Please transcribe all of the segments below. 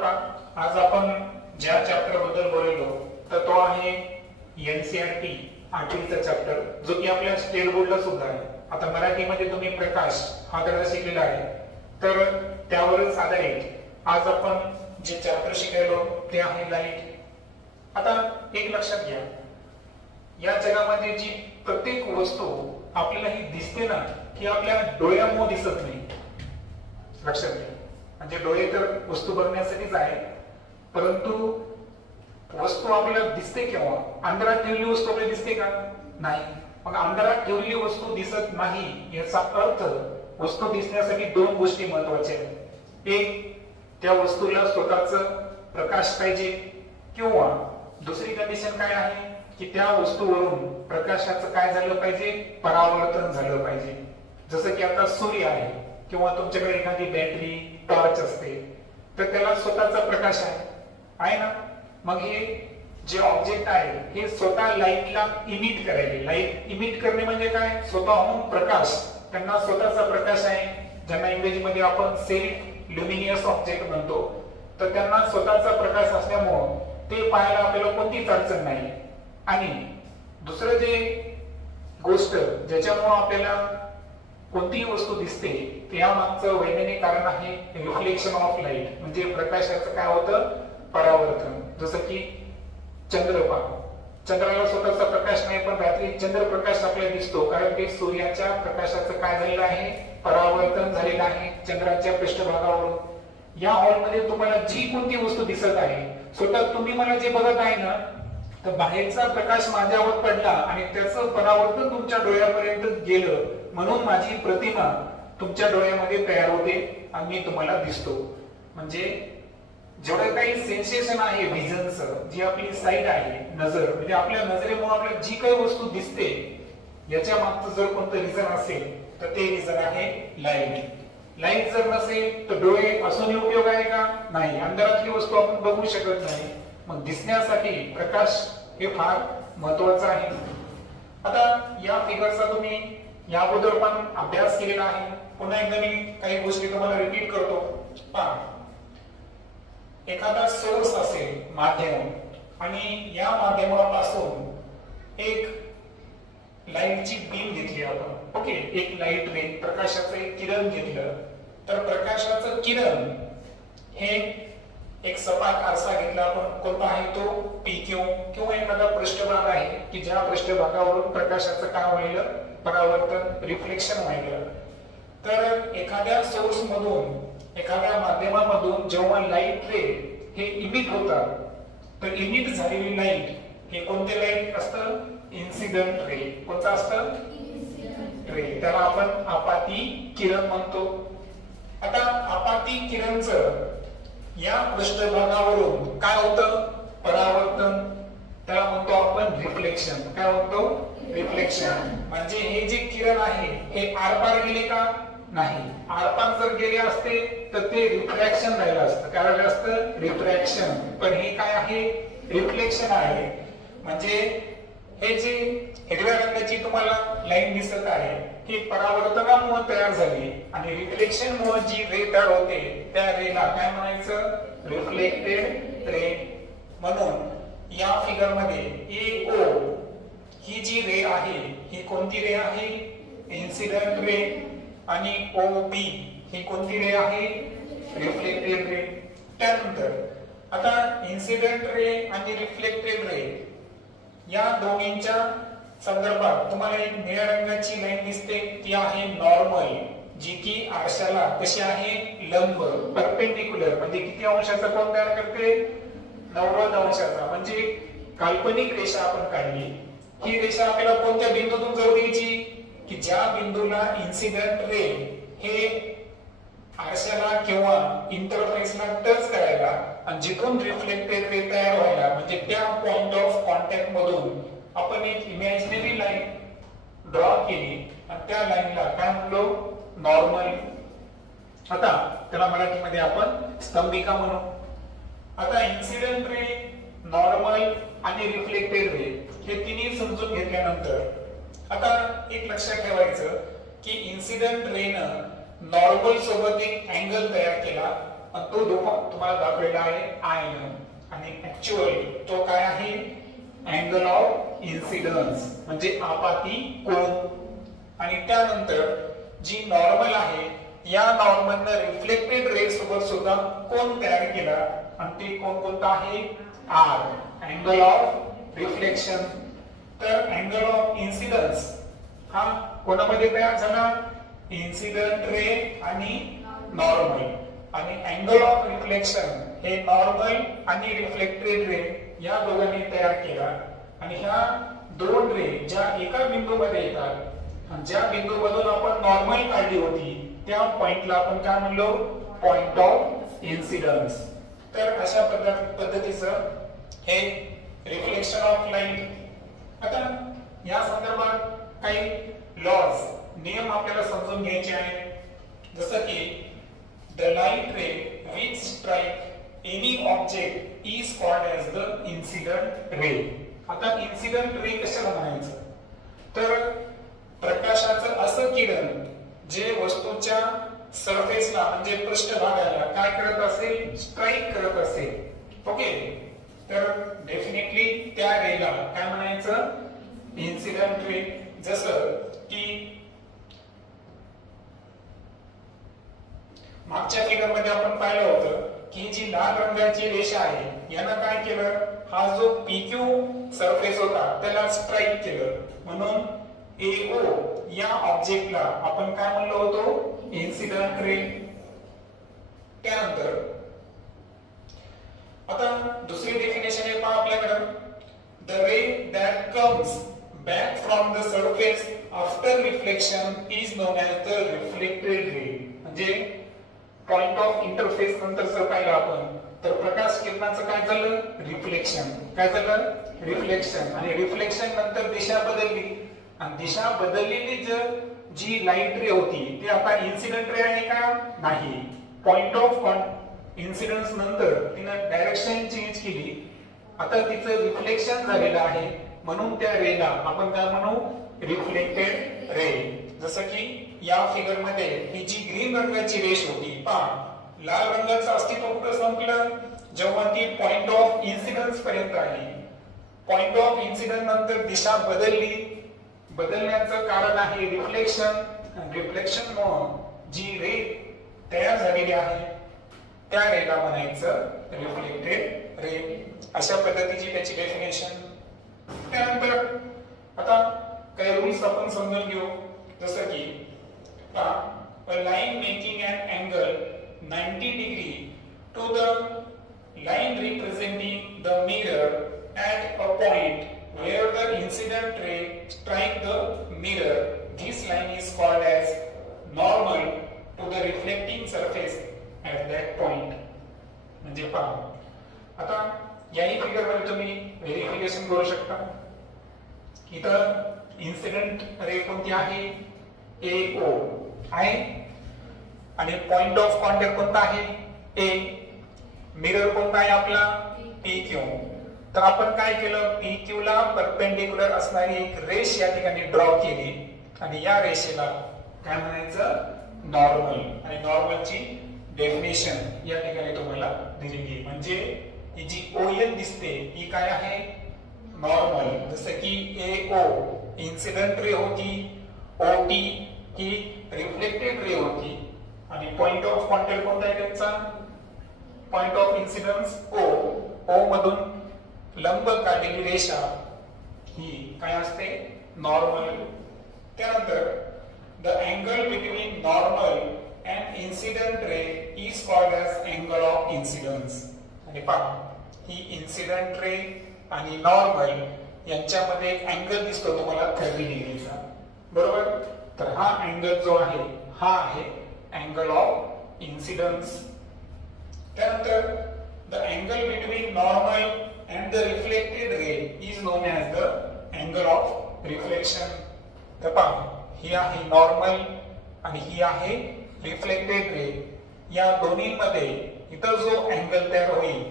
पहा, आज आपण ज्या चॅप्टर बद्दल बोललो तर तो आहे एनसीईआरटी 8वीचा चॅप्टर, जो की आपल्या स्टेट बोर्डला सुद्धा आहे. आता मराठीमध्ये तुम्ही प्रकाश हा धडा शिकलेला आहे, तर त्यावरच आधारित आज आपण जे चॅप्टर शिकायलो ते आहे लाईट. आता एक लक्षात घ्या, या जगामध्ये जी प्रत्येक वस्तू आपल्याला ही दिसते ना, की आपल्या डोळ्यामुळे दिसत नाही. लक्षात घ्या, म्हणजे डोळे तर वस्तू बघण्यासाठीच आहे, परंतु वस्तू आपल्याला दिसते केव्हा? अंधारात ठेवलेली वस्तू आपल्याला दिसते का? नाही. मग अंधारात ठेवलेली वस्तू दिसत नाही याचा अर्थ वस्तू दिसण्यासाठी दोन गोष्टी महत्वाच्या आहेत. एक, त्या वस्तूला स्वतःच प्रकाश पाहिजे, किंवा दुसरी कंडिशन काय आहे की त्या वस्तूवरून प्रकाशाचं काय झालं पाहिजे? परावर्तन झालं पाहिजे. जसं की आता सूर्य आहे किंवा तुमच्याकडे एखादी बॅटरी टॉर्च असते, तर त्याला स्वतःचा प्रकाश आहे ना. मग हे जे ऑब्जेक्ट आहे हे स्वतः लाईटला इमिट करायले. लाईट इमिट करणे म्हणजे काय? स्वतःहून प्रकाश, त्यांना स्वतःचा प्रकाश आहे, ज्यांना इंग्रजीमध्ये आपण सेल्फ ल्युमिनियस ऑब्जेक्ट म्हणतो. तर त्यांना स्वतःचा प्रकाश असल्यामुळं ते पाहायला आपल्याला कोणतीच अडचण नाही. आणि दुसरं जे गोष्ट ज्याच्यामुळे आपल्याला कोणतीही वस्तू दिसते, त्यामागचं वैज्ञानिक कारण आहे रिफ्लेक्शन ऑफ लाईट, म्हणजे प्रकाशाचं काय होतं? परावर्तन. जसं की चंद्र पहा, चंद्राला स्वतःचा प्रकाश नाही, पण रात्री चंद्रप्रकाश आपल्याला दिसतो, कारण ते सूर्याच्या प्रकाशाचं काय झालेलं आहे? परावर्तन झालेलं आहे चंद्राच्या पृष्ठभागावरून. या हॉलमध्ये तुम्हाला जी कोणती वस्तू दिसत आहे, स्वतः तुम्ही मला जे बघत आहे ना, तर बाहेरचा प्रकाश माझ्यावर पडला आणि त्याचं परावर्तन तुमच्या डोळ्यापर्यंत गेलं, म्हणून माझी प्रतिमा तुमच्या डोळ्यामध्ये तयार होते आणि मी तुम्हाला दिसतो. म्हणजे जेवढं काही सेन्सेशन आहे व्हिजनचं, जी आपली साईट आहे, नजर, म्हणजे आपल्या नजरेमुळे आपल्याला जी काही वस्तू दिसते, याच्या मागचं जर कोणतं रिझन असेल तर ते रिझन आहे लाईट. लाईट जर नसेल तर डोळे असून उपयोग आहे का? नाही. अंधारातली वस्तू आपण बघू शकत नाही. मग दिसण्यासाठी प्रकाश हे फार महत्वाचं आहे. आता या फिगरचा तुम्ही या अगोदर पण अभ्यास केलेला आहे. पुन्हा एकदा मी काही गोष्टी तुम्हाला रिपीट करतो. पहा, एखादा सोर्स असेल, माध्यम, आणि या माध्यमापासून एक लाईटची बीम घेतली आपण. ओके, एक लाईट रे, प्रकाशाचं एक किरण घेतलं, तर प्रकाशाचं किरण हे एक सपाट आरसा घेतला आपण. कोणता आहे तो? PQ, किंवा एखादा पृष्ठभाग आहे की ज्या पृष्ठभागावरून प्रकाशाचं काय व्हायला? परावर्तन, रिफ्लेक्शन व्हायला. तर एखाद्या सोर्स मधून, एखाद्या माध्यमामधून जेव्हा लाईट रे हे इमिट होतात, तर इमिट झालेली लाईट हे कोणते लाईट असतं? Incident ray. कोणतं असतं? रे. त्याला आपण आपाती किरण म्हणतो. आता आपाती किरणचं या पृष्ठभागावरून काय होतं? परावर्तन. त्याला म्हणतो आपण रिफ्लेक्शन. काय म्हणतो? रिफ्लेक्शन. म्हणजे हे जे किरण आहे हे आरपार गेले का? नाही. आरपार जर गेले असते तर ते रिफ्रॅक्शन राहिलं असतं. काय राहिलं असतं? रिफ्रॅक्शन. पण हे काय आहे? रिफ्लेक्शन आहे. म्हणजे हे जे हिरव्या रंगाची तुम्हाला लाईन दिसत आहे ही परावर्तनामुळे तयार झाली, आणि रिफ्लेक्शन मुळे जी रे तयार होते त्या रेला काय म्हणायचं? Reflected ray. म्हणून या फिगर मध्ये AO ही जी रे आहे ही कोणती रे आहे? इन्सिडेंट रे. आणि OB ही कोणती रे आहे? Reflected ray. त्यानंतर आता इन्सिडेंट रे आणि रिफ्लेक्टेड रे या दोन्हींच्या संदर्भात तुम्हाला एक निळ्या रंगाची लाईन दिसते, ती आहे नॉर्मल, जी की आरशाला कशी आहे? लंब, परपेंडिक्युलर. म्हणजे किती अंशाचा कोन तयार करते? 90 अंशाचा. म्हणजे काल्पनिक रेषा आपण काढली. ही रेषा आपल्याला कोणत्या बिंदूतून जाऊ द्यायची? की ज्या बिंदूला इन्सिडेंट रे हे आरशाला किंवा इंटरफेसला टच करायला आणि जिथून रिफ्लेक्टेड रे तयार व्हायला, म्हणजे त्या पॉइंट ऑफ कॉन्टॅक्ट मधून आपण एक इमॅजिनरी लाईन ड्रॉ केली आणि त्या लाईनला काय म्हणलो? नॉर्मल. आता त्याला मराठीमध्ये आपण स्तंभिका म्हणू. आता इन्सिडेंट रे, नॉर्मल आणि रिफ्लेक्टेड रे हे तिन्ही समजून घेतल्यानंतर आता एक लक्षात ठेवायचं की इन्सिडेंट रेनं नॉर्मल सोबत एक अँगल तयार केला आणि तो तुम्हाला दाखवलेला आहे आय न, आणि ऍक्च्युअल तो काय आहे अँगल ऑफ इन्सिडन्स म्हणजे आपाती कोन. आणि त्यानंतर जी नॉर्मल आहे या नॉर्मलनं रिफ्लेक्टेड रे सोबत सुद्धा कोन तयार केला आणि ते कोन कोणता आहे आर, अँगल ऑफ रिफ्लेक्शन. तर अँगल ऑफ इन्सिडन्स हा कोणामध्ये तयार झाला इन्सिडेंट रे आणि नॉर्मल, आणि अँगल ऑफ रिफ्लेक्शन हे नॉर्मल आणि रिफ्लेक्टेड रे या दोघांनी तयार केला. आणि ह्या दोन रे ज्या एका बिंदूमध्ये येतात, ज्या बिंदूमधून आपण नॉर्मल काढली होती त्या पॉइंटला आपण काय म्हणलो पॉइंट ऑफ इन्सिडन्स. तर अशा पद्धतीचं हे रिफ्लेक्शन ऑफ लाईट. आता या संदर्भात काही लॉज नियम आपल्याला समजून घ्यायचे आहेत. जसं की the light ray which strike any object is called as the incident ray. आता इन्सिडेंट रे कशाला म्हणायचं तर प्रकाशाचं असं किरण जे वस्तूच्या सरफेसला म्हणजे पृष्ठभागाला काय करत असेल स्ट्राइक करत असेल. ओके, तर डेफिनेटली त्या रेला काय म्हणायचं इन्सिडेंट रे. जसं की मागच्या फिगर मध्ये आपण पाहिलं होतं की जी लाल रंगाची रेषा आहे यानं काय केलं हा जो पीक्यू सरफेस होता त्याला स्ट्राइक केलं, म्हणून एओ या ऑब्जेक्टला आपण काय म्हणलो होतो इन्सिडेंट रे. त्यानंतर आता दुसरी डेफिनेशन आहे पहा आपल्याकडे the ray that comes back from the surface after reflection is known as the reflected ray. म्हणजे पॉइंट ऑफ इंटरफेस नंतरचं पाहिलं आपण तर प्रकाश किरणाचं काय झालं रिफ्लेक्शन, काय झालं रिफ्लेक्शन, आणि रिफ्लेक्शन नंतर दिशा बदलली आणि दिशा बदललेली जी लाईट रे होती ती आता इन्सिडेंट रे आहे का नाही. पॉइंट ऑफ इन्सिडन्स नंतर तिनं डायरेक्शन चेंज केली, आता तिचं रिफ्लेक्शन झालेलं आहे म्हणून त्या रेला आपण काय म्हणू रिफ्लेक्टेड रे. जसं की या फिगर मध्ये ही जी ग्रीन रंगाची रेष होती पहा लाल रंगाचं अस्तित्व कुठं संपलं जेव्हा ती पॉइंट ऑफ इन्सिडन्स पर्यंत आली. पॉइंट ऑफ इन्सिडन्स नंतर दिशा बदलली, बदलण्याचं कारण आहे रिफ्लेक्शन. रिफ्लेक्शन मुळे जी रे तयार झालेली आहे त्या रेला म्हणायचं रिफ्लेक्टेड रे. अशा पद्धतीची त्याची डेफिनेशन. त्यानंतर आता काही रूल्स आपण समजून घेऊ. जसं की a line making an angle 90 degree to the line representing the mirror at a point where the incident ray strike the mirror. This line is called as normal to the reflecting surface at that point. म्हणजे पहा आता याही figure मध्ये तुम्ही verification करू शकता. इथं incident ray कोणती आहे AO आहे आणि पॉइंट ऑफ कॉन्टॅक्ट कोणता आहे A. मिरर कोणता आहे आपला PQ. तर आपण काय केलं PQ ला परपेंडिक्युलर असणारी एक रेष या ठिकाणी ड्रॉ केली आणि या रेषेला काय म्हणायचं नॉर्मल. आणि नॉर्मलची डेफिनेशन या ठिकाणी तुम्हाला दिलेली म्हणजे ही जी OL दिसते ही काय आहे नॉर्मल. जसं की AO इन्सिडेंट रे होती, OT ही रिफ्लेक्टेड रे होती आणि पॉइंट ऑफ कॉन्टॅक्ट कोणता आहे त्यांचा पॉइंट ऑफ इन्सिडन्स O मधून लंब काढलेली रेषा ही काय असते नॉर्मल. त्यानंतर the angle between normal and incident ray is called as angle of incidence. आणि पहा ही इन्सिडेंट रे आणि नॉर्मल यांच्यामध्ये एक अँगल दिसतो तुम्हाला 30 डिग्रीचा बरोबर. तर हा अँगल जो आहे हा आहे अँगल ऑफ इन्सिडन्स. त्यानंतर the angle between normal and the reflected ray is known as the angle of reflection. तर पहा ही आहे नॉर्मल आणि ही आहे रिफ्लेक्टेड रे. या दोन्हीमध्ये इथं जो अँगल तयार होईल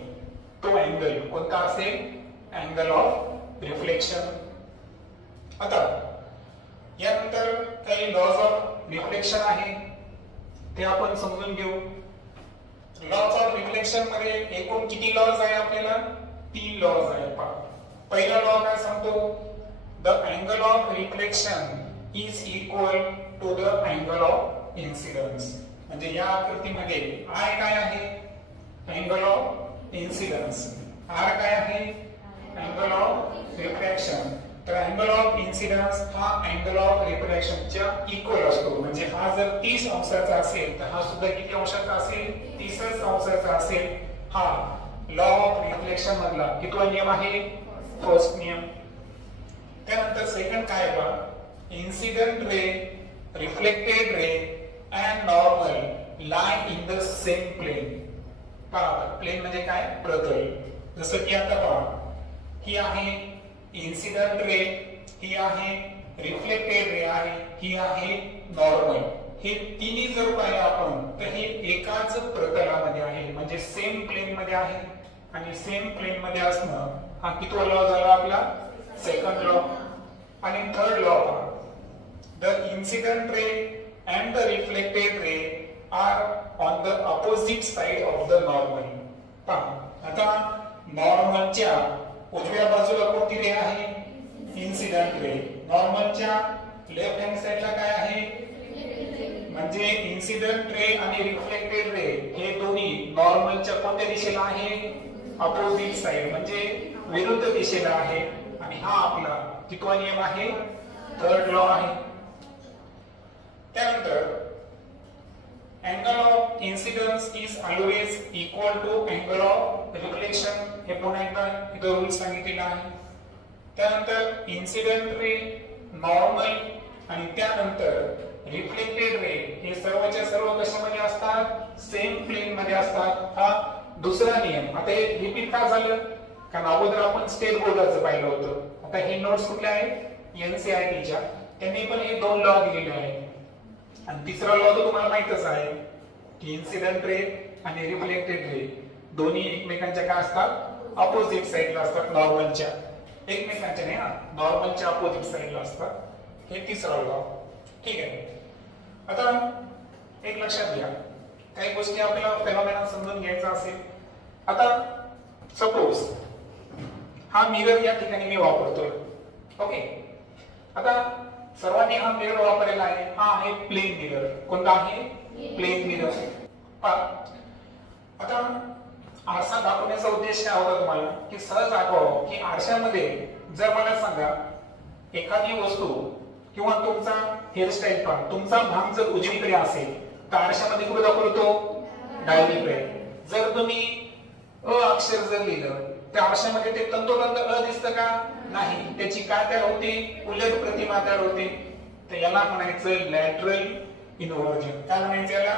तो अँगल कोणता असेल अँगल ऑफ रिफ्लेक्शन. आता यानंतर काही लॉज ऑफ रिफ्लेक्शन आहे ते आपण समजून घेऊ. लॉज ऑफ रिफ्लेक्शन मध्ये एकूण किती लॉज आहे आपल्याला? 3 लॉज आहे. पहिला लॉ काय सांगतो? The angle of reflection is equal to the angle of incidence. म्हणजे या आकृतीमध्ये आय काय आहे? Angle of incidence. आर काय आहे? Angle of refraction. तर अँगल ऑफ इन्सिडन्स हा अँगल ऑफ रिफ्रॅक्शनच्या इक्वल असतो. म्हणजे हा जर 30 अंशाचा असेल तर हा सुद्धा किती अंशाचा असेल? 30 अंशाचा असेल. हा लॉ ऑफ रिफ्लेक्शन मधला कितवा नियम आहे? फर्स्ट नियम. त्यानंतर सेकंड काय बघा? Incident ray, reflected ray and normal lie in the same plane. पहा प्लेन म्हणजे काय? प्रतल. जसं की आता पहा, ही आहे इन्सिडेंट रे, ही आहे रिफ्लेक्टेड रे आहे, ही आहे नॉर्मल. हे तिन्ही जर पाहिले आपण तर हे एकाच प्रतलामध्ये आहे, म्हणजे सेम प्लेन मध्ये आहे. आणि सेम प्लेन मध्ये असणं हा कितवा लॉ झाला आपला? Second law. आणि थर्ड लॉ पहा, the incident ray and the reflected ray are on the opposite side of the normal. पहा आता नॉर्मलच्या उजव्या बाजूला कोणती रे आहे? Incident ray. नॉर्मलच्या लेफ्ट हँड साइडला काय आहे? म्हणजे इन्सिडेंट रे आणि रिफ्लेक्टेड रे हे दोन्ही नॉर्मलच्या कोणत्या दिशेला आहे? अपोजिट साइड, म्हणजे विरुद्ध दिशेला आहे. आणि हा आपला कितवा नियम आहे? थर्ड लॉ आहे. त्यानंतर angle of incidence is always equal to angle of reflection. हे पुन्हा एकदा इथं रूल सांगितलेला आहे. त्यानंतर इन्सिडेंट रे, नॉर्मल आणि त्यानंतर रिफ्लेक्टेड रे हे सर्वच्या सर्व कशामध्ये असतात? सेम प्लेन मध्ये असतात. हा दुसरा नियम. आता हे रिपीट का झालं? कारण अगोदर आपण स्टेट बोर्डाचं पाहिलं होतं. आता हे नोट्स कुठल्या आहेत? एनसीईआरटीच्या. त्यांनी पण हे 2 लॉ दिलेले आहेत. आणि तिसरा लॉ तर तुम्हाला माहितच आहे की इन्सिडेंट रे आणि रिफ्लेक्टेड रे दोन्ही एकमेकांच्या काय असतात? अपोजिट साइडला असतात. नॉर्मलच्या एकमेकांच्या नाही ना, नॉर्मलच्या अपोजिट साइडला असतात. हे तिसरा लॉ. ठीक आहे. आता एक लक्षात घ्या, काही गोष्टी आपल्याला फेनॉमेना समजून घ्यायचा असेल. आता सपोज हा मिरर या ठिकाणी मी वापरतोय. ओके. आता सर्वांनी हा मिरर वापरलेला आहे. हा आहे प्लेन मिरर. कोणता आहे? Plane mirror. आता आरसा दाखवण्याचा उद्देश काय होता तुम्हाला? की सहज दाखवावं की आरशामध्ये जर मला सांगा एखादी वस्तू किंवा तुमचा हेअरस्टाईल पण तुमचा भाग जर उजवीकडे असेल तर आरशामध्ये कुठे दाखवतो? डावीकडे. जर तुम्ही अ अक्षर जर लिहिलं तर आरशामध्ये ते तंतोतंत अ दिसतं का? नाही. त्याची काय तयार होते? उलट प्रतिमा तयार होते. तर याला म्हणायचं लॅटरल इन्व्हर्जन. काय म्हणायचं याला?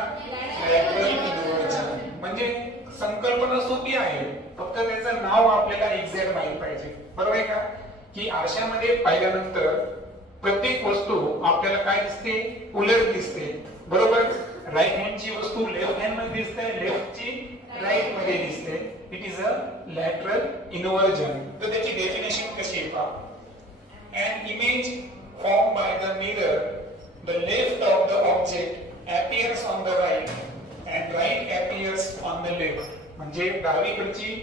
Lateral inversion. म्हणजे संकल्पना सोपी आहे, फक्त त्याचं नाव आपल्याला एक्झॅक्ट माहित पाहिजे. बरोबर आहे का? की आरशामध्ये पाहिल्यानंतर प्रत्येक वस्तू आपल्याला काय दिसते? उलट दिसते. बरोबर. राईट हँडची वस्तू लेफ्ट हँड मध्ये दिसते, लेफ्टची राईट मध्ये दिसते. It is a lateral inversion. तर त्याची डेफिनेशन कशी आहे पहा. An image formed by the mirror, the left of the object appears on the right and right appears on the left. म्हणजे डावीकडची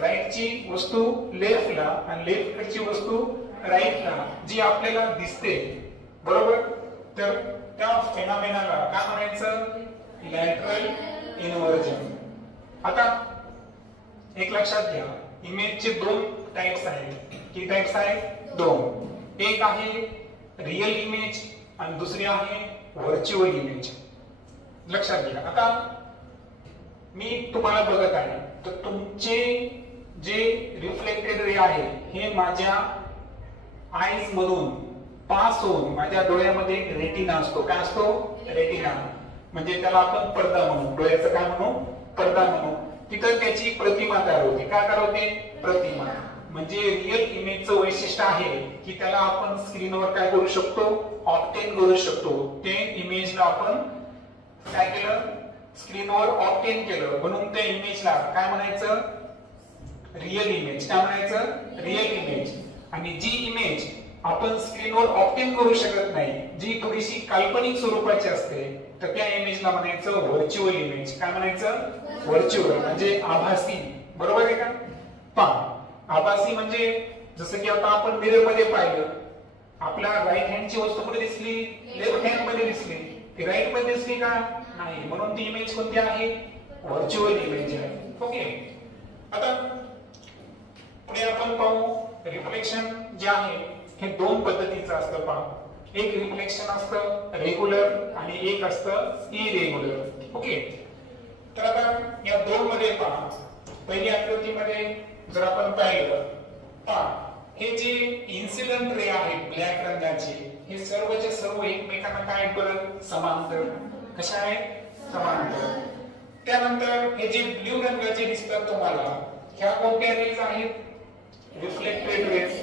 राईटची वस्तू लेफ्टला आणि लेफ्टकडची वस्तू राईटला जी आपल्याला दिसते. बरोबर. तर त्या फेनॉमेनाला काय म्हणायचं? Lateral inversion. आता एक लक्षात घ्या, इमेजचे 2 टाइप्स आहेत. किती टाइप्स आहेत? 2. एक आहे रियल इमेज आणि दुसरी आहे व्हर्च्युअल इमेज. लक्षात घ्या. आता मी तुम्हाला बघत आहे तर तुमचे जे रिफ्लेक्टेड रे आहे हे माझ्या आईज मधून पास होऊन माझ्या डोळ्यामध्ये रेटिना असतो. काय असतो? रेटिना. म्हणजे त्याला आपण पडदा म्हणू. डोळ्याचं काय म्हणू? पडदा म्हणू. तिथं त्याची प्रतिमा तयार होते. काय तयार होते? प्रतिमा. म्हणजे रियल इमेजचं वैशिष्ट्य आहे की त्याला आपण स्क्रीनवर काय करू शकतो? ऑब्टेन करू शकतो. ते इमेजला आपण काय केलं? स्क्रीनवर ऑब्टेन केलं. म्हणून त्या इमेजला काय म्हणायचं? Real image. काय म्हणायचं? Real image. आणि जी इमेज आपण स्क्रीनवर ऑप्टिंग करू शकत नाही, जी थोडीशी काल्पनिक स्वरूपाची असते, तर त्या इमेजला म्हणायचं व्हर्च्युअल इमेज. काय म्हणायचं? व्हर्च्युअल म्हणजे आभासी. बरोबर आहे का? पहा, आभासी म्हणजे जसं की आता आपण मिरर मध्ये पाहिलं, आपल्या राईट हँडची वस्तू कुठे दिसली? लेफ्ट हँड मध्ये दिसली. ती राईट मध्ये दिसली का? नाही. म्हणून ती इमेज कोणती आहे? व्हर्च्युअल इमेज आहे. ओके. आता पुढे आपण पाहू, रिफ्लेक्शन जे आहे हे दोन पद्धतीचं असतं. पहा, एक रिफ्लेक्शन असतं रेग्युलर आणि एक असतं इरेग्युलर. ओके. तर आता या दोन मध्ये पहा, पहिली आकृतीमध्ये जर आपण पाहिलं, पहा हे जे इन्सिडेंट रे आहेत ब्लॅक रंगाचे, हे सर्वचे सर्व एकमेकांना काय बरं? समांतर. कशा आहेत? समांतर. त्यानंतर हे जे ब्ल्यू रंगाचे दिसतात तुम्हाला, ह्या कोणत्या रेज आहेत? Reflected raise.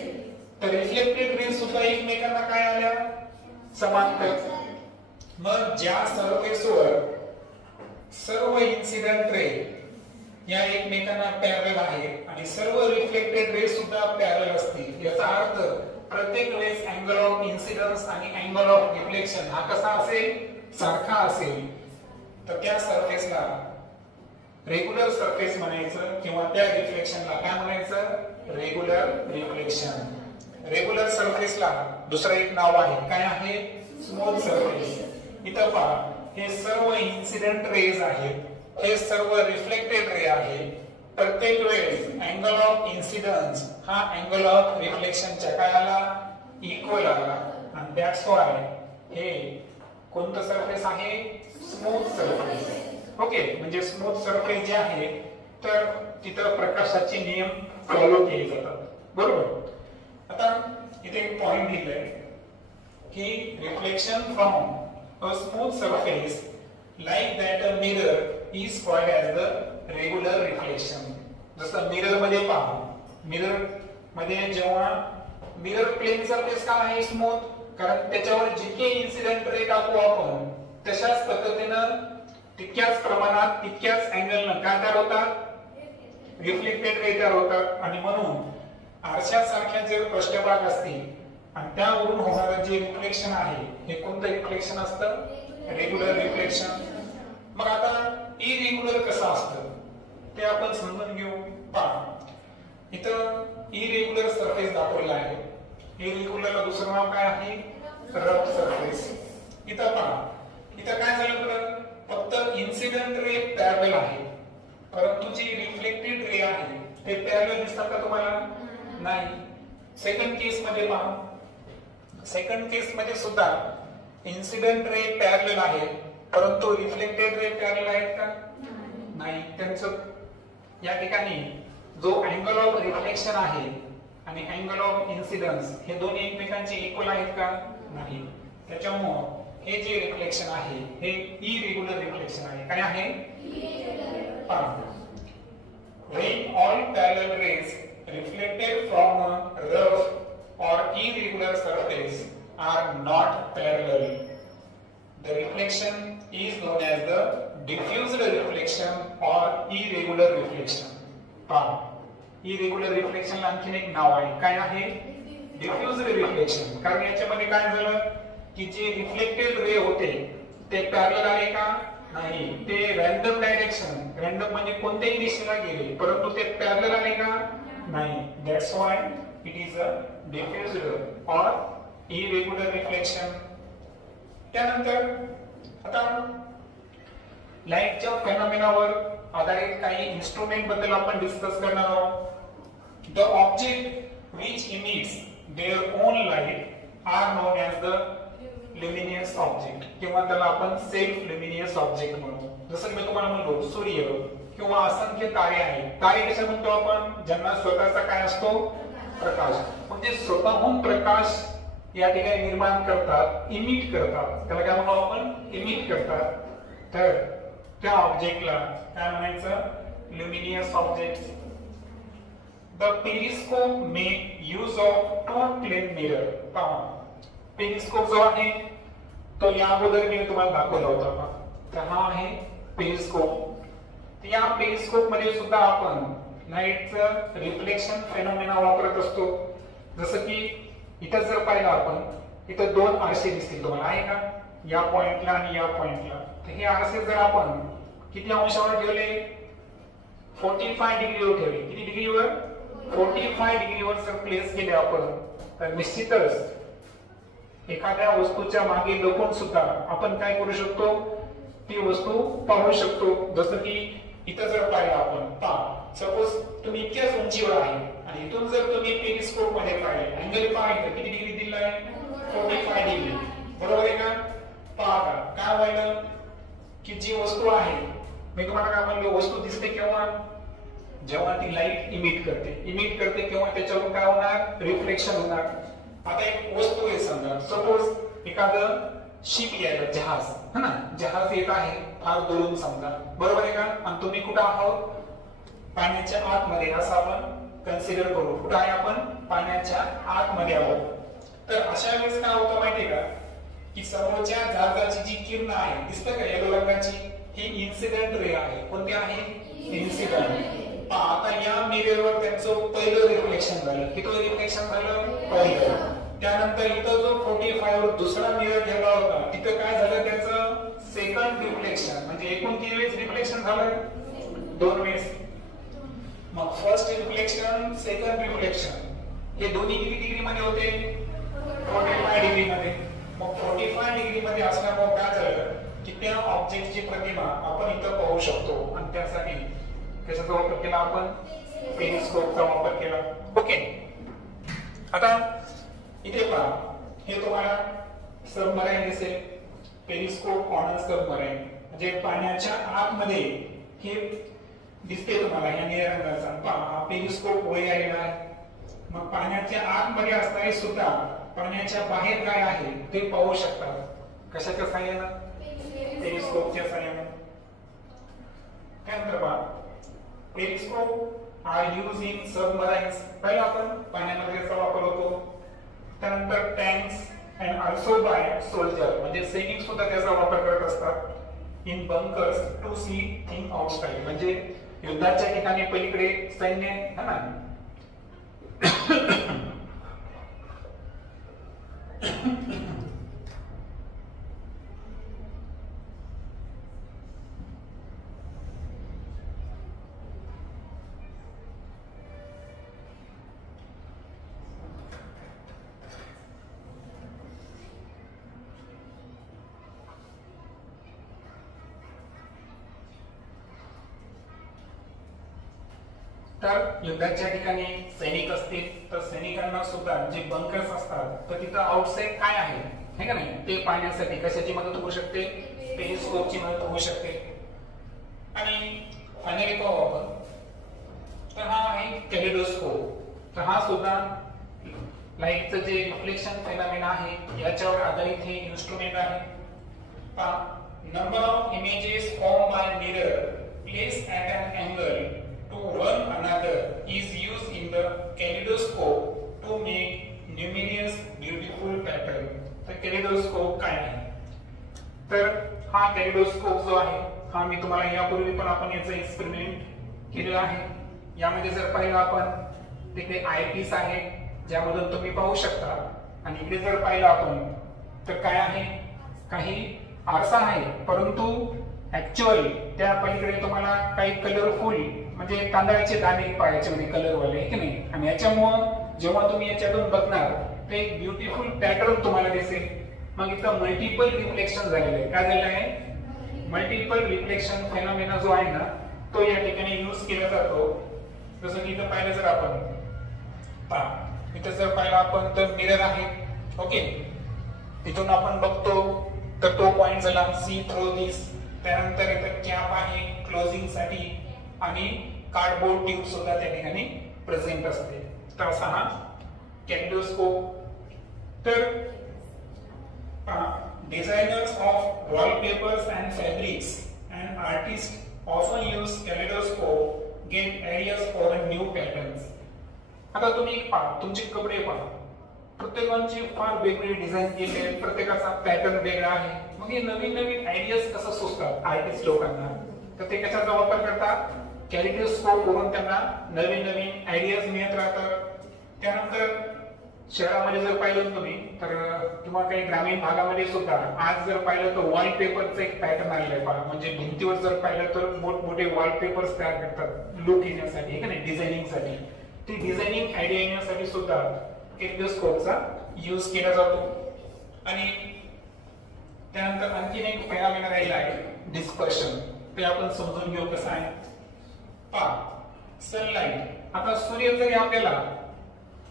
तर रिफ्लेक्टेड रेज सुद्धा एकमेकांना काय आल्या? समांतर. मग ज्या सरफेसवर सर्व इन्सिडेंट रे या एकमेकांना पॅरलल आहे आणि सर्व रिफ्लेक्टेड रेज सुद्धा पॅरलल असतील, याचा अर्थ प्रत्येक वेळेस अँगल ऑफ इन्सिडन्स आणि अँगल ऑफ रिफ्लेक्शन हा कसा असेल? सारखा असेल. तर त्या सरफेसला रेग्युलर सरफेस म्हणायचं किंवा त्या रिफ्लेक्शनला काय म्हणायचं? Regular reflection. रेग्युलर सरफेसला दुसरं एक नाव आहे. काय आहे? Smooth surface. इथं पहा, हे सर्व इन्सिडेंट रेज आहेत, हे सर्व रिफ्लेक्टेड रे आहे. प्रत्येक वेळेस अँगल ऑफ इन्सिडन्स हा अँगल ऑफ रिफ्लेक्शनच्या काय आला? इक्वल आला. आणि दॅट्स व्हाय हे कोणतं सरफेस आहे? Smooth surface. ओके. म्हणजे स्मूथ सरफेस जे आहे तर तिथं प्रकाशाचे नियम फॉलो केले जातात. बरोबर. आता इथे एक पॉइंट दिलाय की reflection from a smooth surface like that a mirror is called as the regular reflection. जसं मिरर मध्ये पहा, मिरर मध्ये जेव्हा मिरर प्लेन सरफेस का आहे? स्मूथ. कारण त्याच्यावर जितके इन्सिडेंट रे टाकू आपण, तशाच पद्धतीनं तितक्याच प्रमाणात तितक्याच अँगलनं काय तयार होतात? रिफ्लेक्टेड रे तयार होतात. आणि म्हणून आरशासारख्या जर पृष्ठभाग असतील आणि त्यावरून होणारं जे रिफ्लेक्शन आहे हे कोणतं रिफ्लेक्शन असतं? Regular reflection. मग आता इरेग्युलर कसं असतं ते आपण समजून घेऊ. पहा, इथं इरेग्युलर सरफेस दाखवलेला आहे. इरेग्युलरला दुसरं नाव काय आहे? Rough surface. इथं पहा, इथं काय झालं बरं? फक्त इन्सिडेंट रे पॅरलल आहे, परंतु जी रिफ्लेक्टेड रे आहे ते पॅरलल दिसतात का तुम्हाला? नाही. सेकंड केस मध्ये पहा, सेकंड केस मध्ये सुद्धा इन्सिडेंट रे पॅरलल आहे, परंतु रिफ्लेक्टेड रे पॅरलल आहेत का? नाही. त्यांचं या ठिकाणी जो अँगल ऑफ रिफ्लेक्शन आहे आणि अँगल ऑफ इन्सिडन्स हे दोन्ही एकमेकांचे इक्वल आहेत का? नाही. त्याच्यामुळे हे जे रिफ्लेक्शन आहे हे इरेग्युलर रिफ्लेक्शन आहे. काय आहे? when all parallel rays reflected from a rough or irregular surface are not parallel, the reflection is known as the diffused reflection or irregular reflection. पहा, irregular reflection आणखीन एक नाव आहे. काय आहे? diffused reflection. कारण याच्यामध्ये काय झालं की जे रिफ्लेक्टेड रे होते ते पॅरलल आले का? नाही. ते रॅन्डम डायरेक्शन, रॅन्डम म्हणजे कोणत्याही दिशेला गेले, परंतु ते पॅरलल आले का? नाही. That's why it is a diffused or irregular reflection. त्यानंतर आता लाईटच्या फेनॉमेनावर आधारित काही इन्स्ट्रुमेंट बद्दल आपण डिस्कस करणार आहोत. The object which emits their own light are known as the luminous object किंवा त्याला आपण सेल्फ luminous object म्हणू. जसं मी तुम्हाला म्हणलो सूर्य किंवा असंख्य तारे आहेत. तारे कशा म्हणतो आपण? ज्यांना स्वतःचा काय असतो? प्रकाश. म्हणजे स्वतःहून प्रकाश या ठिकाणी निर्माण करतात, इमिट करतात. त्याला काय म्हणतो आपण? इमिट करतात. तर त्या ऑब्जेक्टला काय म्हणायचं? luminous object. The periscope make use of two plane mirror. पहा, पेरिस्कोप जो आहे तो या अगोदर मी तुम्हाला दाखवला होता. तर हा आहे पेरिस्कोप. या पेरिस्कोप मध्ये सुद्धा आपण लाईटचं रिफ्लेक्शन फेनॉमेना वापरत असतो. जसं की इथं जर पाहिलं आपण, इथं दोन आरसे दिसतील तुम्हाला, आहे का, या पॉइंटला आणि या पॉइंटला. तर हे आरसे जर आपण किती अंशावर ठेवले, 45 डिग्रीवर ठेवले. किती डिग्रीवर, 45 डिग्रीवर जर प्लेस केले आपण, तर निश्चितच एखाद्या वस्तूच्या मागे लपून सुद्धा आपण काय करू शकतो, ती वस्तू पाहू शकतो. जसं की इथं जर पाहिलं आपण, पहा सपोज तुम्ही इतक्याच उंचीवर आहे आणि इथून जर तुम्ही पेरिस्कोप मध्ये पाहिले, अँगल पाहिलं किती डिग्री दिला आहे, 45 डिग्री, बरोबर आहे का. पहा काय व्हायला की जी वस्तू आहे, मी तुम्हाला काय म्हणलो, वस्तू दिसते केव्हा, जेव्हा ती लाईट इमिट करते किंवा त्याच्यावरून काय होणार, रिफ्लेक्शन होणार. आता एक वस्तू आहे समजा, सपोज एखादं शिप यायला, जहाज है ना, जहाज येत आहे फार दुरून समजा, बरोबर आहे का, आणि तुम्ही कुठं आहोत, पाण्याच्या आतमध्ये, असं आपण कन्सिडर करू. कुठं आहे आपण, पाण्याच्या आतमध्ये आहोत. तर अशा वेळेस काय होतं माहितीये का, की समोरच्या जहाजाची जी किरण आहे, दिसतं का येलो रंगाची, ही इन्सिडेंट रे आहे. कोणती आहे, इन्सिडेंट. आता या मिररवर त्यांचं पहिलं रिफ्लेक्शन झालं. किती रिफ्लेक्शन झालं, पहिलं. त्यानंतर इथं जो 45 वर दुसरा मिरर ठेवला होता, तिथं काय झालं, त्याचं सेकंड रिफ्लेक्शन. म्हणजे एकूण किती वेळेस रिफ्लेक्शन झालं, 2 वेळेस. मग फर्स्ट रिफ्लेक्शन, सेकंड रिफ्लेक्शन, हे दोन्ही किती डिग्री मध्ये होते, 45 डिग्री मध्ये. मग 45 डिग्री मध्ये असल्यामुळे काय झालं की त्या ऑब्जेक्टची प्रतिमा आपण इथं पाहू शकतो. आणि त्यासाठी कशाचा वापर केला आपण, पेरिस्कोपचा वापर केला. ओके. आता इथे पहा, हे तुम्हाला सबमराईन दिसेल, पेरिस्कोप ऑन सबमराईन, म्हणजे पाण्याच्या आतमध्ये हे दिसते तुम्हाला या निळ्या रंगाचा. पहा हा पेरिस्कोप वर आलेला आहे. मग पाण्याच्या आतमध्ये असणारे सुद्धा पाण्याच्या बाहेर काय आहे ते पाहू शकतात. कशाच्या सहाय्याने, पेरिस्कोपच्या सहाय्याने. त्यानंतर पहा, periscope are use in submarines. पहिला आपण पाण्यामध्ये याचा वापर होतो. त्यानंतर tanks and also by soldier, म्हणजे सैनिक सुद्धा त्याचा वापर करत असतात. In bunkers to see thing outside, म्हणजे युद्धाच्या ठिकाणी पलीकडे सैन्य है ना, तर युद्धाच्या ठिकाणी सैनिक असतील तर सैनिकांना सुद्धा जे बंकर्स असतात, तर तिथं आउटसाइड काय आहे हे का नाही, ते पाहण्यासाठी कशाची मदत होऊ शकते, पेरिस्कोपची मदत होऊ शकते. आणि फायनली पाहू आपण, तर हा आहे कॅलिडोस्कोप. तर हा सुद्धा लाईटचं जे रिफ्लेक्शन फेनॉमेना आहे याच्यावर आधारित हे इन्स्ट्रुमेंट आहे. Number of images form by mirror place at an angle to one another is used in the kaleidoscope to make numerous beautiful pattern. तर कॅलिडोस्कोप काय आहे, तर हा कॅलिडोस्कोप जो आहे हा मी तुम्हाला यापूर्वी पण आपण याचा एक्सपेरिमेंट केलेला आहे. यामध्ये जर पाहिलं आपण, तिकडे आयपीस आहे ज्यामधून तुम्ही पाहू शकता, आणि इकडे जर पाहिलं आपण तर काय आहे, काही आरसा आहे, परंतु ऍक्च्युअली त्या पलीकडे तुम्हाला काही कलरफुल म्हणजे तांदळाचे दाणे पायाच्यामध्ये कलरवाले आहे की नाही. आणि याच्यामुळं जेव्हा तुम्ही याच्यातून बघणार तर एक ब्युटिफुल पॅटर्न तुम्हाला दिसेल. मग इथं मल्टिपल रिफ्लेक्शन झालेलं आहे. काय झालेलं आहे, मल्टिपल रिफ्लेक्शन फेनॉमेना जो आहे ना तो या ठिकाणी यूज केला जातो. जसं की इथं पाहिलं जर आपण, पहा इथं जर पाहिलं आपण तर मिरर आहे. ओके, तिथून आपण बघतो तर तो पॉइंट झाला सी थ्रू दिस. त्यानंतर इथं कॅप आहे क्लोजिंग साठी, आणि कार्डबोर्ड ट्यूब सुद्धा त्या ठिकाणी प्रेझेंट असते. तर असा हा कॅलिडोस्कोप. तर designers of wallpapers and fabrics and artist often use kaleidoscope get ideas for new patterns. आता तुम्ही पहा, तुमचे कपडे पहा, प्रत्येकाची फार वेगळी डिझाईन केली आहे, प्रत्येकाचा पॅटर्न वेगळा आहे. मग हे नवीन नवीन आयडियाज कसं सुचतात आर्टिस्ट लोकांना, तर ते कशाचा वापर करतात, कॅलिडोस्कोप वरून त्यांना नवीन नवीन आयडियाज मिळत राहतात. त्यानंतर शहरामध्ये जर पाहिलं तुम्ही तर किंवा काही ग्रामीण भागामध्ये सुद्धा आज जर पाहिलं तर वॉलपेपरचं एक पॅटर्न आलेलं आहे पहा. म्हणजे भिंतीवर जर पाहिलं तर मोठमोठे वॉलपेपर्स तयार करतात लुक येण्यासाठी, का नाही, डिझायनिंगसाठी. ती डिझायनिंग आयडिया येण्यासाठी सुद्धा एंडोस्कोपचा यूज केला जातो. आणि त्यानंतर आणखीन एक फेनॉमेना राहिला आहे डिस्पर्शन. ते आपण समजून घेऊ कसं आहे पहा. सनलाइट, आता सूर्य जरी आपल्याला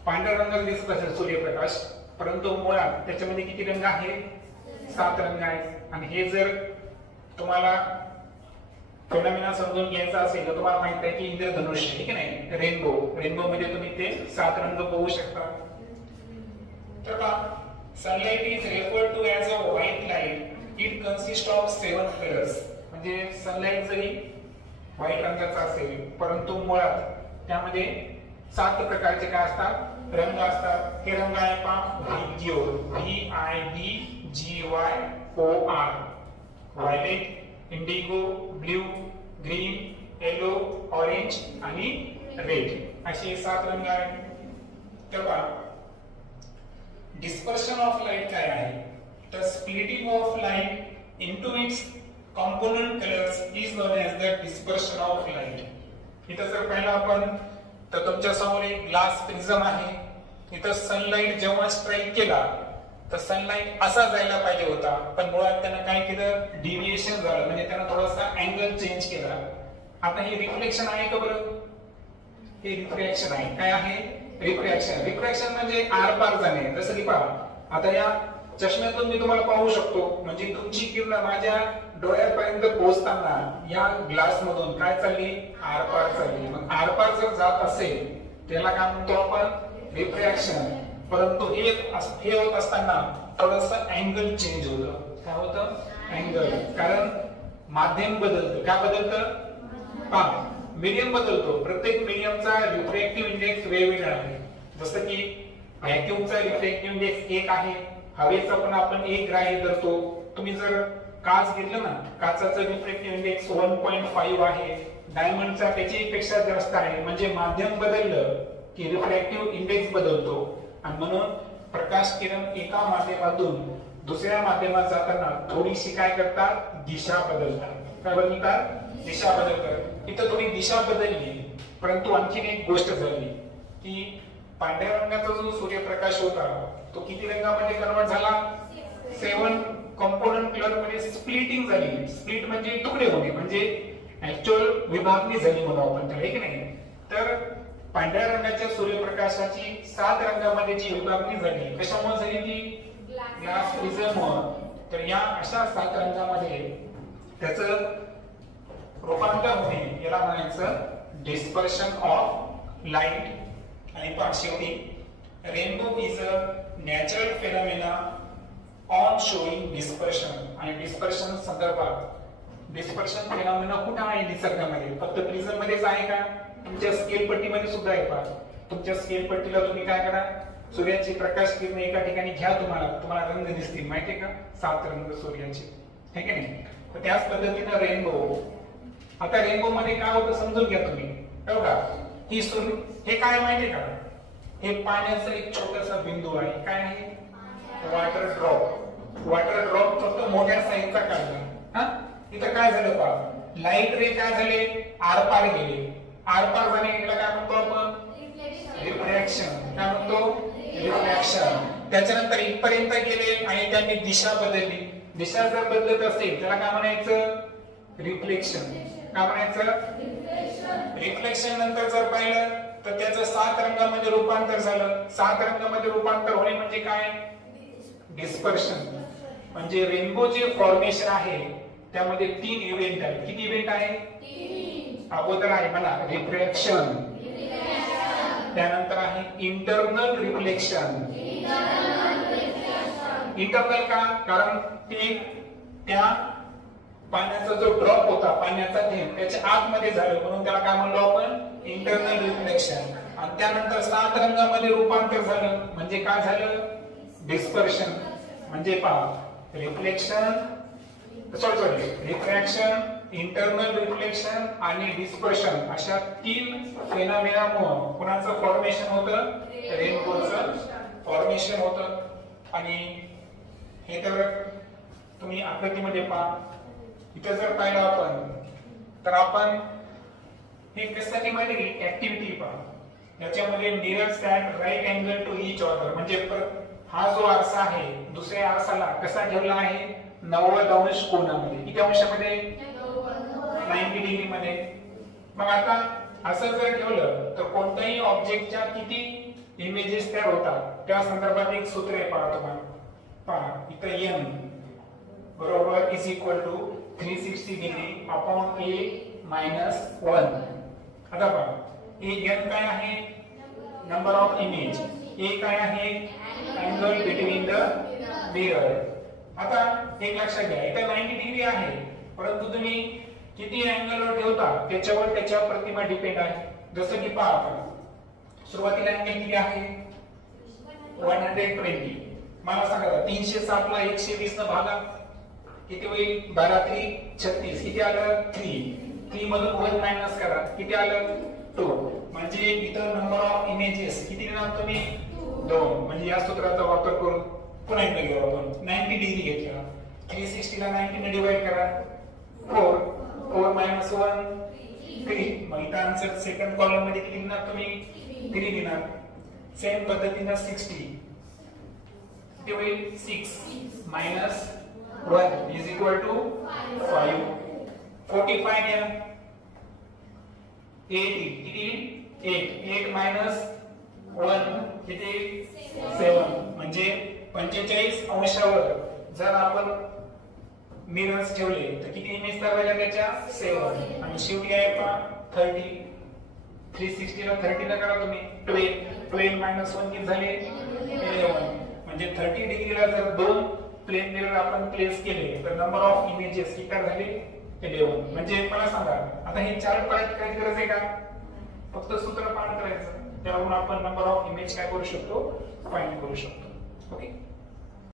पांढऱ्या रंगाचा दिसत असेल सूर्यप्रकाश, परंतु मुळात त्याच्यामध्ये किती रंग आहे? 7 रंग आहेत. आणि हे जर तुम्हाला फेनॉमेना समजून घ्यायचा असेल तर तुम्हाला माहित आहे की इंद्रधनुष्य, ठीक आहे नाही, रेनबो मध्ये तुम्ही ते 7 रंग पाहू शकता. तर पहा, sunlight is referred to as a white light. It consist of 7 colours. म्हणजे सनलाइट जरी व्हाईट रंगाचा असेल परंतु मुळात त्यामध्ये 7 प्रकारचे काय असतात? रंग असतात. हे रंग आहे पहा, VIDGYOR, violet, Indigo, blue, green, yellow, orange आणि रेड असे 7 रंग आहेत. तर पहा, डिस्पर्शन ऑफ लाईट काय आहे? तर splitting of light into its component colours is known as the dispersion of light. इथं जर पाहिलं आपण तर तुमच्या समोर एक ग्लास प्रिझम आहे. इथं सनलाइट जेव्हा स्ट्राईक केला तर सनलाइट असा जायला पाहिजे होता, पण मुळात त्यानं काय केलं? डिव्हिएशन झालं. म्हणजे त्यानं थोडासा अँगल चेंज केला. आता हे रिफ्लेक्शन आहे का बरं? हे रिफ्रॅक्शन आहे. काय आहे? रिफ्रॅक्शन. रिफ्रॅक्शन म्हणजे आरपार जाणे. जसं की पहा, आता या चष्म्यातून मी तुम्हाला पाहू शकतो, म्हणजे तुमची किरण माझ्या डोळ्यापर्यंत पोहोचताना या ग्लास मधून काय चालली? आरपार चालली. मग आरपार जर जात असेल त्याला काय म्हणतो आपण? रिफ्रॅक्शन. परंतु हे होत असताना थोडस अँगल चेंज होतं. काय होतं? अँगल. कारण माध्यम बदलतं. काय बदलतं? पहा, मीडियम बदलतो. प्रत्येक मीडियमचा रिफ्रॅक्टिव्ह इंडेक्स वेगवेगळा आहे. जसं की व्हॅक्यूमचा रिफ्रॅक्टिव्ह इंडेक्स 1 आहे. हवेचा पण आपण 1 ग्राह्य धरतो. तुम्ही जर काच घेतलं ना, काचाचं रिफ्रॅक्टिव्ह इंडेक्स 1.5 आहे. डायमंडचा त्याच्यापेक्षा जास्त आहे. म्हणजे माध्यम बदललं की रिफ्रॅक्टिव्ह इंडेक्स बदलतो. आणि म्हणून प्रकाश किरण एका माध्यमातून दुसऱ्या माध्यमात जाताना थोडीशी काय करतात? दिशा बदलतात. काय बदलतात? दिशा बदलतात. इथं थोडी दिशा बदलली, परंतु आणखीन एक गोष्ट झाली की पांढऱ्या रंगाचा जो सूर्यप्रकाश होता तो किती रंगामध्ये कन्वर्ट झाला? 7 कॉम्पोनंट कलर मध्ये स्प्लिटिंग झाली. स्प्लिट म्हणजे तुकडे होणे, म्हणजे ऍक्च्युअल विभागणी झाली म्हणू आपण त्याला, आहे की नाही. तर पांढऱ्या रंगाच्या सूर्यप्रकाशाची 7 रंगामध्ये जी विभागणी झाली, कशामुळे झाली ती? ग्लास प्रिझममुळे. तर या अशा 7 रंगामध्ये त्याचं रूपांतर होणे याला म्हणायचं डिस्पर्शन ऑफ लाईट. आणि पहा, शेवटी rainbow is a natural phenomena on showing dispersion. आणि डिस्पर्शन संदर्भात डिस्पर्शन फेनॉमेना कुठे आहे निसर्गामध्ये? फक्त प्रिझम मध्येच आहे का? तुमच्या स्केल पट्टीमध्ये सुद्धा आहे. पहा, तुमच्या स्केल पट्टीला तुम्ही काय करा, सूर्याची प्रकाश किरण एका ठिकाणी घ्या, तुम्हाला रंग दिसतील. माहितीये का? 7 रंग सूर्याचे, है की नाही. तर त्याच पद्धतीनं रेनबो. आता रेनबो मध्ये काय होतं समजून घ्या तुम्ही. बघा, ही सूर्य, हे काय माहितीये का? हे पाण्याचा एक छोटासा बिंदू आहे. काय आहे? Water drop. वॉटर ड्रॉप फक्त मोठ्या साईजचा काढला. इथं काय झालं पहा, लाईट रे काय झाले? आरपार गेले. आरपार जाणे काय म्हणतो आपण? रिफ्रॅक्शन. काय म्हणतो? रिफ्रॅक्शन. त्याच्यानंतर इथपर्यंत गेले आणि त्यांनी दिशा बदलली. दिशा जर बदलत असेल त्याला काय म्हणायचं? रिफ्लेक्शन. काय म्हणायचं? रिफ्लेक्शन. नंतर जर पाहिलं तर त्याचं 7 रंगामध्ये रूपांतर झालं. 7 रंगामध्ये रूपांतर होणे म्हणजे काय? डिस्पर्शन. म्हणजे रेनबो जे फॉर्मेशन आहे त्यामध्ये 3 इव्हेंट आहेत. किती इव्हेंट आहे? 3. अगोदर आहे मला रिफ्रॅक्शन, त्यानंतर आहे इंटरनल रिफ्लेक्शन. इंटरनल का? कारण ते त्या पाण्याचा जो ड्रॉप होता, पाण्याचा थेंब त्याच्या आतमध्ये झालं म्हणून त्याला काय म्हणलो आपण? Internal reflection. आणि त्यानंतर 7 रंगामध्ये रूपांतर झालं म्हणजे काय झालं? डिस्पर्शन. म्हणजे पहा, रिफ्रॅक्शन, इंटरनल रिफ्लेक्शन आणि डिस्पर्शन अशा 3 फेनॉमेनामुळे कुणाचं फॉर्मेशन होतं? रेनबोचं फॉर्मेशन होतं. आणि हे तर तुम्ही आकृतीमध्ये पहा. इथे जर पाहिलं आपण तर आपण हे कशासाठी माहिती ऍक्टिव्हिटी पहा. याच्यामध्ये mirrors at right angle to each other, म्हणजे हा जो आरसा आहे दुसऱ्या आरसाला कसा ठेवला आहे 90 अंश कोनामध्ये. किती अंशामध्ये 90 डिग्री मध्ये. मग आता असं जर ठेवलं तर कोणत्याही ऑब्जेक्टच्या किती इमेजेस तयार होतात त्या संदर्भात एक सूत्र आहे पहा तुम्हाला. पहा इथं n बरोबर is equal to 360 degree upon a minus 1. आता पहा n काय आहे नंबर ऑफ इमेज, a काय आहे अँगल बिटवीन द मिरर. आता एक लक्षात घ्या इथं 90 डिग्री आहे परंतु तुम्ही किती अँगलवर ठेवता त्याच्यावर त्याच्या प्रतिमा डिपेंड आहे. जसं की पहा आपण सुरुवातीला अँगल किती आहे 120. मला सांगा 307 ला 120 न भागा किती होईल 12 3 36. किती आलं 3 मधून 1 मायनस करा किती आलं 2. म्हणजे इथं नंबर ऑफ इमेजेस किती देणार तुम्ही 2. म्हणजे या सूत्राचा वापर करून पुन्हा एकदा घेऊ आपण 90 डिग्री घेतला 360 ला 90 ने डिवाइड करा 4 मायनस 1 3. मग इथं आन्सर सेकंड कॉलम मध्ये किती देणार तुम्ही 3 देणार. सेम पद्धतीने 60 किती होईल 6 मायनस 1 इज इक्वल टू 5. 45 घ्या 8 किती 8 मायनस 1 किती 7. म्हणजे 45 अंशावर जर आपण मिरर्स ठेवले तर किती इमेज तयार झाल्या त्याच्या 7. आणि शेवटी आहे पहा 30. 360 ला 30 ला करा तुम्ही 12 मायनस 1 किती झाले 11. म्हणजे 30 डिग्रीला जर दोन प्लेन मिरर आपण प्लेस केले तर नंबर ऑफ इमेजेस किती झाले 11. म्हणजे मला सांगा आता हे चार्ट पार्ट काय गरज आहे का फक्त सूत्र पाठ करायचं त्यावरून आपण नंबर ऑफ इमेज काय करू शकतो फाइंड करू शकतो. ओके.